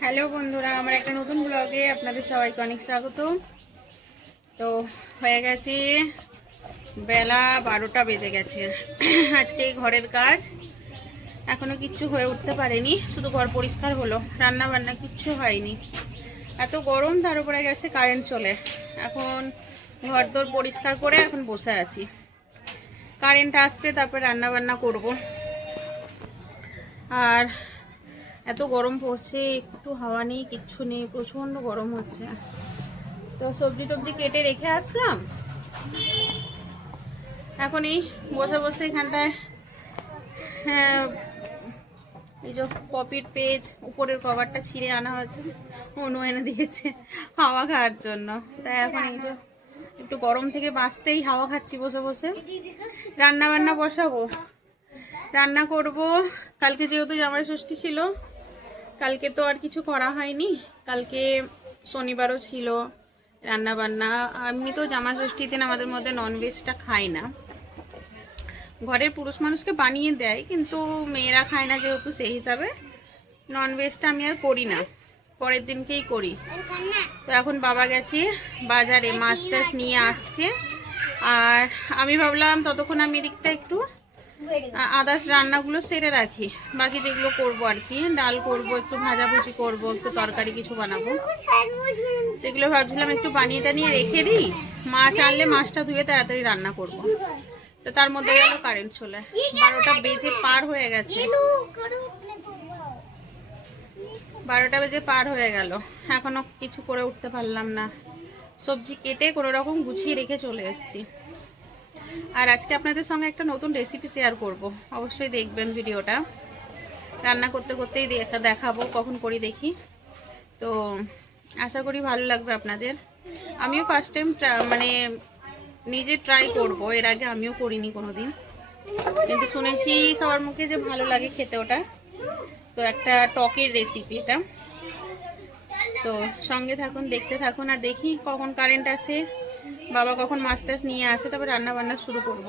Hello বন্ধুরা, আমার একটা নতুন ব্লগে আপনাদের সবাইকে অনেক স্বাগত। তো হয়ে গেছে বেলা 12টা বেজে গেছে। আজকে ঘরের কাজ এখনো কিচ্ছু হয়ে উঠতে পারেনি, শুধু ঘর পরিষ্কার হলো, রান্না বান্না কিচ্ছু হয়নি। এত গরম, তার উপরে গেছে কারেন্ট চলে। এখন ঘর দোর পরিষ্কার করে এখন বসে আছি, কারেন্ট আসবে তারপর রান্না বান্না করব। আর এত গরম পড়ছে, একটু হাওয়া নেই, কিচ্ছু নেই, প্রচন্ড গরম হচ্ছে। তো সবজি টবজি কেটে রেখে আসলাম, এখন এই বসে বসে এখানটায় এই যে কপির পেজ উপরের কভারটা ছিঁড়ে আনা হয়েছে, অনু এনে দিয়েছে হাওয়া খাওয়ার জন্য। তাই এখন এই যে একটু গরম থেকে বাঁচতেই হাওয়া খাচ্ছি বসে বসে। রান্না বান্না বসাবো, রান্না করব। কালকে যেহেতু জামাই ষষ্ঠী ছিল, কালকে তো আর কিছু করা হয়নি, কালকে শনিবারও ছিল। রান্না বান্না এমনি তো জামা ষষ্ঠীর দিন আমাদের মধ্যে ননভেজটা খায় না, ঘরের পুরুষ মানুষকে বানিয়ে দেয়, কিন্তু মেয়েরা খায় না যেহেতু, সেই হিসাবে ননভেজটা আমি আর করি না, পরের দিনকেই করি। তো এখন বাবা গেছে বাজারে, মাছ টাছ নিয়ে আসছে। আর আমি ভাবলাম ততক্ষণ আমি এদিকটা একটু আদার্স রান্নাগুলো সেরে রাখি, বাকি যেগুলো করবো আর কি, ডাল করব, একটু ভাজাভুজি করব, একটু তরকারি কিছু বানাবো, সেগুলো ভাবছিলাম একটু বানিয়ে টানিয়ে রেখে দিই। মাছ আনলে মাছটা ধুয়ে তাড়াতাড়ি রান্না করব। তো তার মধ্যে গেল কারেন্ট চলে, 12টা বেজে পার হয়ে গেছে, 12টা বেজে পার হয়ে গেল, এখনো কিছু করে উঠতে পারলাম না। সবজি কেটে কোনো রকম গুছিয়ে রেখে চলে এসেছি। আর আজকে আপনাদের সঙ্গে একটা নতুন রেসিপি শেয়ার করব, অবশ্যই দেখবেন ভিডিওটা। রান্না করতে করতেই দেখাবো, কখন করি দেখি। তো আশা করি ভালো লাগবে আপনাদের। আমিও ফার্স্ট টাইম মানে নিজে ট্রাই করব, এর আগে আমিও করিনি কোনোদিন, কিন্তু শুনেছি সবার মুখে যে ভালো লাগে খেতে ওটা। তো একটা টকের রেসিপি এটা, তো সঙ্গে থাকুন, দেখতে থাকুন। আর দেখি কখন কারেন্ট আসে, বাবা কখন মাছ টাছ নিয়ে আসে, তারপর রান্না বান্না শুরু করব।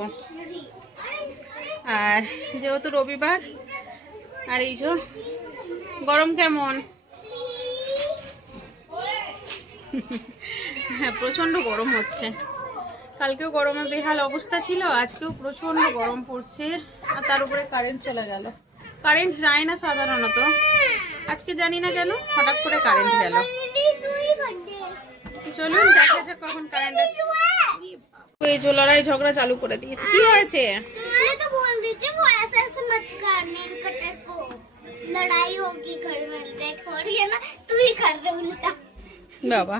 আর যেহেতু রবিবার, আর এই যে গরম কেমন, হ্যাঁ প্রচন্ড গরম হচ্ছে। কালকেও গরমে বেহাল অবস্থা ছিল, আজকেও প্রচন্ড গরম পড়ছে। আর তার উপরে কারেন্ট চলে গেল, কারেন্ট যায় না সাধারণত, আজকে জানি না কেন হঠাৎ করে কারেন্ট গেল। চলুন দেখা যাক কখন কারেন্ট আসে। এই যে লড়াই ঝগড়া চালু করে দিয়েছে, কি হয়েছে? বাবা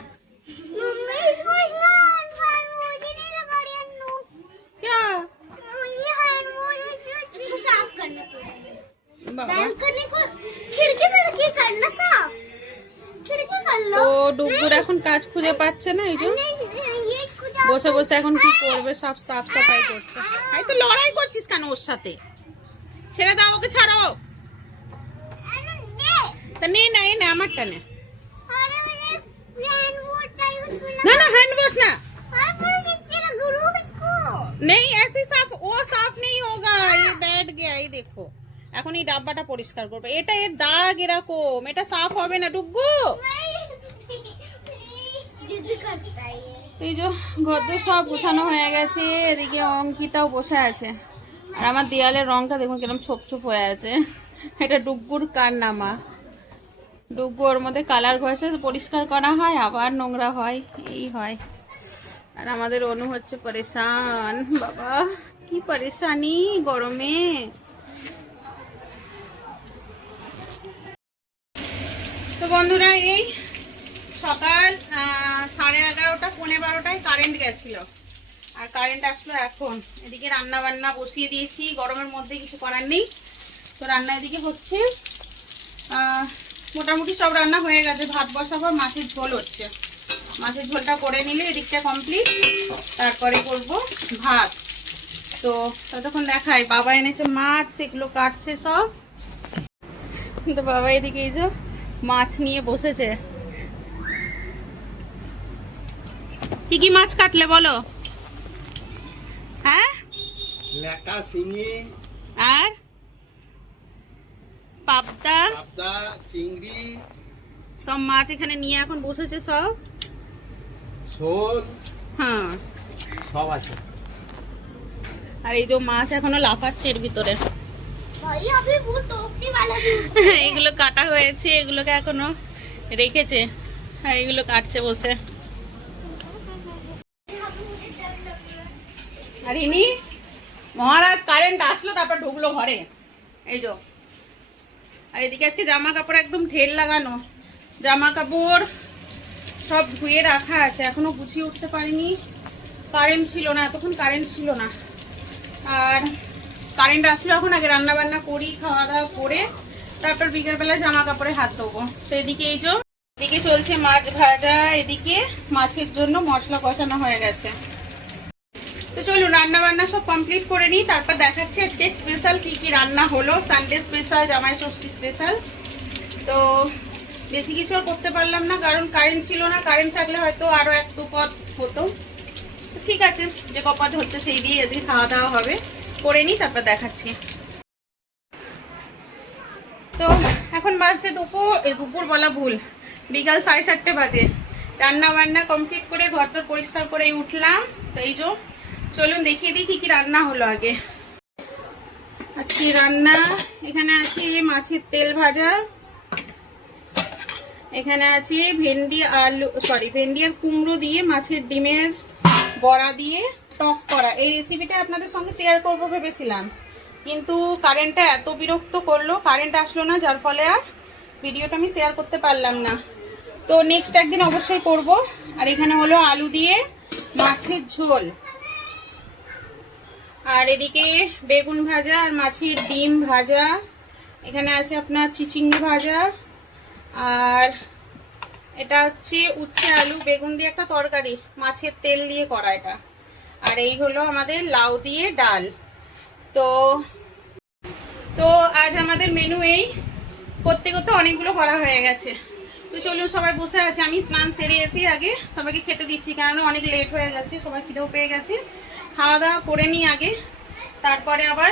তো ডুগুর এখন কাজ খুঁজে পাচ্ছে না, এই যে বসে বসে এখন কি করবে, সব সাফ সাফাই করছে। এই তো লড়াই করছিস কেন ওর সাথে? ছেড়ে দাও ওকে, ছাড়ো। তা নে না, এই না আমারটা নে। ना ना हैंड वॉश ना, नहीं ऐसे साफ, वो साफ नहीं होगा, ये बैठ गया, ये देखो। এখন এই ডাব্বাটা পরিষ্কার করবে, এটা এর দাগ এরকম, এটা সাফ হবে না ডুগু। এই যে ঘরদোর সব গোছানো হয়ে গেছে, এদিকে অঙ্কিতাও বসে আছে। আর আমার দেয়ালের রংটা দেখুন কিরকম ছোপ ছোপ হয়ে আছে, এটা ডুগুর কারনামা। ডুগু ওর মধ্যে কালার ঘষে পরিষ্কার করা হয়, আবার নোংরা হয়, এই হয়। আর আমাদের অনু হচ্ছে পরেশান, বাবা কি পরেশানি গরমে। তো বন্ধুরা, এই সকাল 11:30 পৌনে 12টায় কারেন্ট গেছিল, আর কারেন্ট আসলো এখন। এদিকে রান্না বান্না বসিয়ে দিয়েছি, গরমের মধ্যে কিছু করার নেই। তো রান্না এদিকে হচ্ছে, মোটামুটি সব রান্না হয়ে গেছে। ভাত বসাবো, মাছের ঝোল হচ্ছে, মাছের ঝোলটা করে নিলে এদিকটা কমপ্লিট, তারপরে করব ভাত। তো ততক্ষণ দেখাই, বাবা এনেছে মাছ, সেগুলো কাটছে সব। তো বাবা এদিকে এই যে মাছ নিয়ে বসেছে। কি কি মাছ কাটলে বলো? হ্যাঁ, ল্যাটা, শিঙি আর পাবদা, চিংড়ি, সব মাছ এখানে নিয়ে এখন বসেছে সব। শোল হ্যাঁ, সব আছে। আর এই যে মাছ এখনো লাফাচ্ছে এর ভিতরে। এগুলো কাটা হয়েছে, এগুলোকে এখনো রেখেছে, আর এগুলো কাটছে বসে। আর ইনি মহারাজ কারেন্ট আসলো তারপর ঢুকলো ঘরে, এই যে। আর এদিকে আজকে জামা কাপড় একদম ঢের লাগানো, জামা কাপড় সব ধুয়ে রাখা আছে, এখনো গুছিয়ে উঠতে পারিনি। কারেন্ট ছিল না, এতক্ষণ কারেন্ট ছিল না। আর কারেন্ট আসলো এখন, আগে রান্না বান্না করি, খাওয়া দাওয়া করে তারপর বিকেলবেলা জামা কাপড়ে হাত দেবো। তো এদিকে এই যে এদিকে চলছে মাছ ভাজা, এদিকে মাছের জন্য মশলা কষানো হয়ে গেছে। তো চলুন রান্না বান্না সব কমপ্লিট করে নিই, তারপর দেখাচ্ছি আজকে স্পেশাল কি কি রান্না হলো। সানডে স্পেশাল, জামাই ষষ্ঠী স্পেশাল। তো বেশি কিছু আর করতে পারলাম না, কারণ কারেন্ট ছিল না। কারেন্ট থাকলে হয়তো আরো এক দু পদ হতো। তো ঠিক আছে, যে কপদ হচ্ছে সেই দিয়ে এদিকে খাওয়া দাওয়া হবে, করে নিই তারপর দেখাচ্ছি। তো এখন বাজছে দুপুর বলা ভুল, বিকাল 4:30 বাজে। রান্না বান্না কমপ্লিট করে ঘর দর পরিষ্কার করে উঠলাম। তো এই যে চলুন দেখিয়ে দিই কি কি রান্না হলো আগে। আজকে রান্না এখানে আছে মাছের তেল ভাজা, এখানে আছে ভেন্ডি আর কুমড়ো দিয়ে মাছের ডিমের বড়া দিয়ে টক করা। এই রেসিপিটা আপনাদের সঙ্গে শেয়ার করবো ভেবেছিলাম, কিন্তু কারেন্টটা এত বিরক্ত করলো, কারেন্ট আসলো না, যার ফলে আর ভিডিওটা আমি শেয়ার করতে পারলাম না। তো নেক্সট একদিন অবশ্যই করব। আর এখানে হলো আলু দিয়ে মাছের ঝোল, আর এদিকে বেগুন ভাজা আর মাছের ডিম ভাজা, এখানে আছে আপনার চিচিঙ্গা ভাজা, আর এটা হচ্ছে উচ্ছে আলু বেগুন দিয়ে একটা তরকারি, মাছের তেল দিয়ে করা এটা। আর এই হলো আমাদের লাউ দিয়ে ডাল। তো তো আজ আমাদের মেনু এই, করতে করতে অনেকগুলো করা হয়ে গেছে। তো চলুন, সবাই বসে আছে, আমি স্নান সেরে এসে আগে সবাইকে খেতে দিচ্ছি, কারণ অনেক লেট হয়ে গেছে, সবাই খিদেও পেয়ে গেছে। খাওয়া দাওয়া করে নিই আগে, তারপরে আবার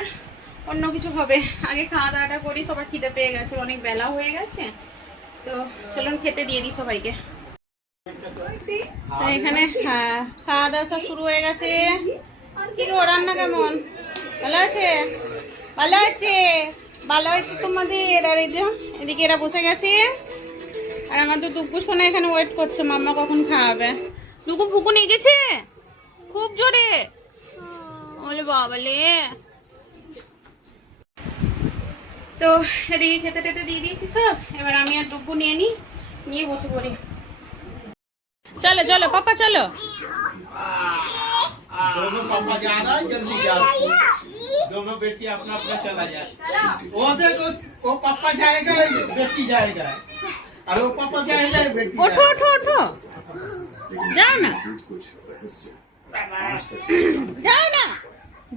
অন্য কিছু হবে। আগে খাওয়া দাওয়াটা করি, সবার খিদে পেয়ে গেছে, অনেক বেলা হয়ে গেছে। তো চলুন খেতে দিয়ে দিই সবাইকে। এখানে হ্যাঁ খাওয়া দাওয়া সব শুরু হয়ে গেছে। কি গো, রান্না কেমন? ভালো আছে? ভালো আছে, ভালো হয়েছে তোমাদের। আর এই যে এদিকে এরা বসে গেছে, আর আমাদের দুগ্গু সোনা এখানে ওয়েট করছে মাম্মা কখন খাওয়াবে। দুগ্গু ফুকু নিয়ে গেছে খুব জোরে, বলে বাবালে। তো এদিকে খেতে টেতে দিয়ে দিয়েছি সব, এবার আমি আর ডুব্বু নিয়ে বসে পড়ি। চলো চলো পাপা চলো। दोनों पापा जा रहा है, जल्दी जाओ। दोनों बेटी अपना अपना चला जाए। वो देखो, वो पापा जाएगा, बेटी जाएगा, और वो पापा जाएगा, बेटी ওঠো ওঠো ওঠো, যাও না যাও না,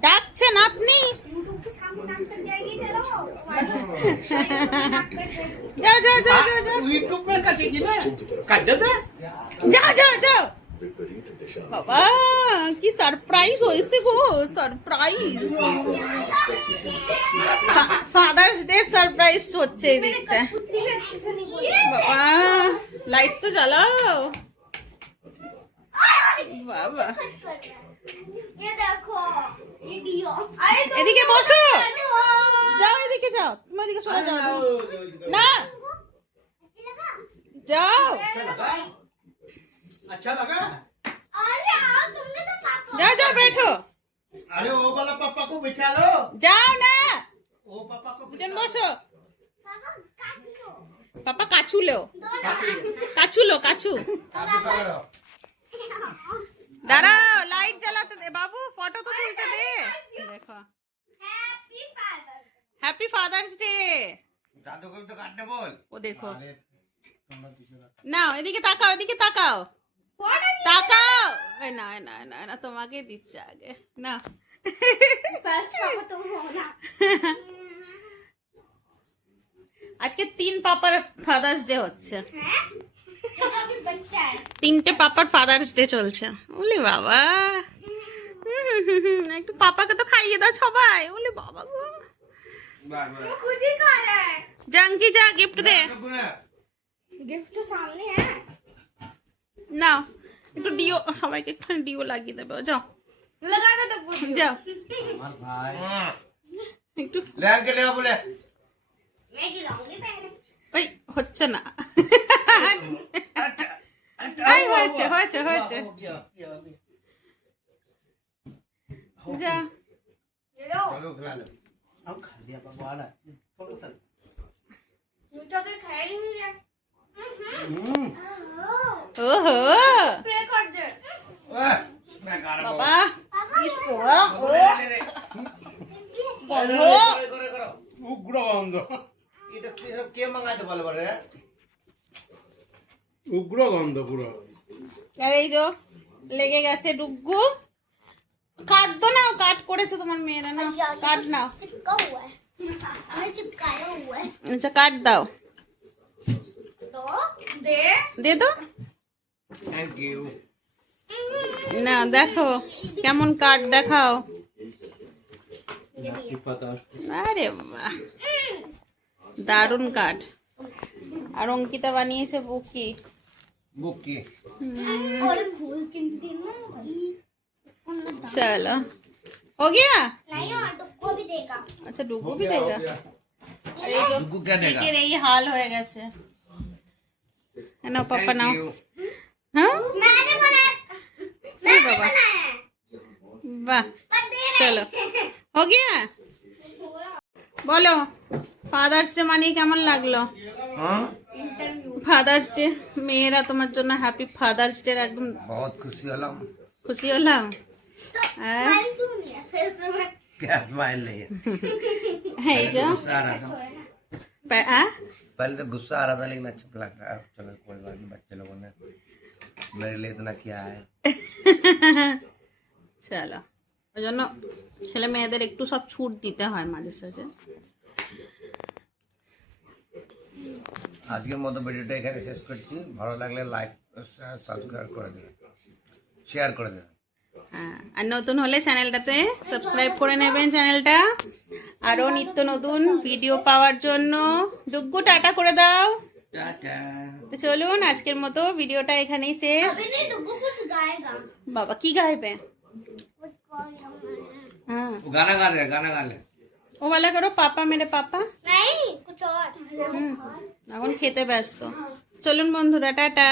ডাকছেন আপনি। যাও যাও যাও যাও যাও यूट्यूब में कटेगी ना, काट दे। যাও যাও যাও। বাবা কি সারপ্রাইজ হয়েছে গো, সারপ্রাইজ, ফাদার্স ডে সারপ্রাইজ হচ্ছে এই দিকটা। বাবা লাইট তো জ্বালাও। বাবা এদিকে বসো, যাও এদিকে যাও, তুমি ওদিকে সরে যাও না, যাও अच्छा लगा? যাও যাও बैठो। अरे वो वाला पापा को बिठा लो, যাও না, वो पापा को দুজন বসো। পাপা কাছু লো, কাছু লো, কাছু। দাঁড়াও লাইট জ্বালাতে দে বাবু, ফটো তো তুলতে দে। দেখো হ্যাপি ফাদার্স ডে। दादू को भी तो काटने बोल। ও দেখো, নাও এদিকে তাকাও, এদিকে তাকাও, তাকাও। এই না না না না, তোমাকে দিচ্ছে আগে না। আজকে 3 পাপার ফাদার্স ডে হচ্ছে, 3টে পাপার ফাদার্স ডে চলছে। ওলে বাবা, একটু পাপাকে তো খাইয়ে দাও সবাই। ওলে বাবা গো, জাঙ্কি যা গিফট দে। गिफ्ट तो सामने है। না একটু ডিও সবাইকে একটু ডিও লাগিয়ে দেবে যাও लगा दो डब्बू जी। যাও আমার ভাই একটু লেকে ले बोले मैं खिलाऊंगी पहले। ওই হচ্ছে না এই হয়েছে হয়েছে হয়েছে যা ये लो। चलो खिला लो हम खा लिया बाबा वाला थोड़ा सा मीठा तो खाया ही नहीं है। ওহো स्प्रे कर दे। मैं खा रहा বাবা উগ্র গন্ধ এটা কে মাঙাতে বলে বলে উগ্র গন্ধ পুরো আর এই যে লেগে গেছে ডুগ্গু কাট দো না কাট করেছে তোমার মেয়েরা না কাট নাও चिपका हुआ है। मैं चिपकाया हुआ है। আচ্ছা কাট দাও तो दे। দে দো থ্যাংক ইউ না দেখো কেমন কাট দেখাও আরে বাহ দারুন কাঠ আর অঙ্কিতা বানিয়েছে বুকি বুক কি और फूल गिनती ना भाई। चलो हो गया नहीं और डुक्को भी देगा। अच्छा डुगू भी देगा अरे जो डुगू क्या देगा? केकेर এই हाल হয়ে গেছে নাও পাপা নাও হ্যাঁ मैंने बनाया। अरे बाबा वाह चलो हो गया বলো ফাদার্স ডে মানে কেমন লাগলো हाँ ফাদার্স ডে মেয়েরা তোমার জন্য হ্যাপি ফাদার্স ডে একদম बहुत खुशी हलम খুশি হলাম হ্যাঁ स्माइल क्यों नहीं है? फिर से मैं क्या स्माइल नहीं है এই যে गुस्सा आ रहा था হ্যাঁ पहले तो गुस्सा आ रहा था लेकिन अच्छा लग रहा है चलो कोई बात नहीं बच्चे लोगों ने मेरे लिए इतना किया है চলো ওই জন্য ছেলে মেয়েদের একটু সব ছুট দিতে হয় মাঝে সাঝে আজকের মতো ভিডিওটা এখানে শেষ করছি ভালো লাগলে লাইক সাবস্ক্রাইব করে দেবেন শেয়ার করে দেবেন হ্যাঁ আর নতুন হলে চ্যানেলটাতে সাবস্ক্রাইব করে নেবেন চ্যানেলটা আরো নিত্য নতুন ভিডিও পাওয়ার জন্য ডুগ্গু টাটা করে দাও টাটা তো চলুন আজকের মতো ভিডিওটা এখানেই শেষ अभी नहीं डुक्को कुछ गाएगा। বাবা কি গাইবে হ্যাঁ वो गाना गा रहे गाना गा ले ও বলা করো পাপা মেরে পাপা नहीं कुछ और। এখন খেতে ব্যস্ত চলুন বন্ধুরা টাটা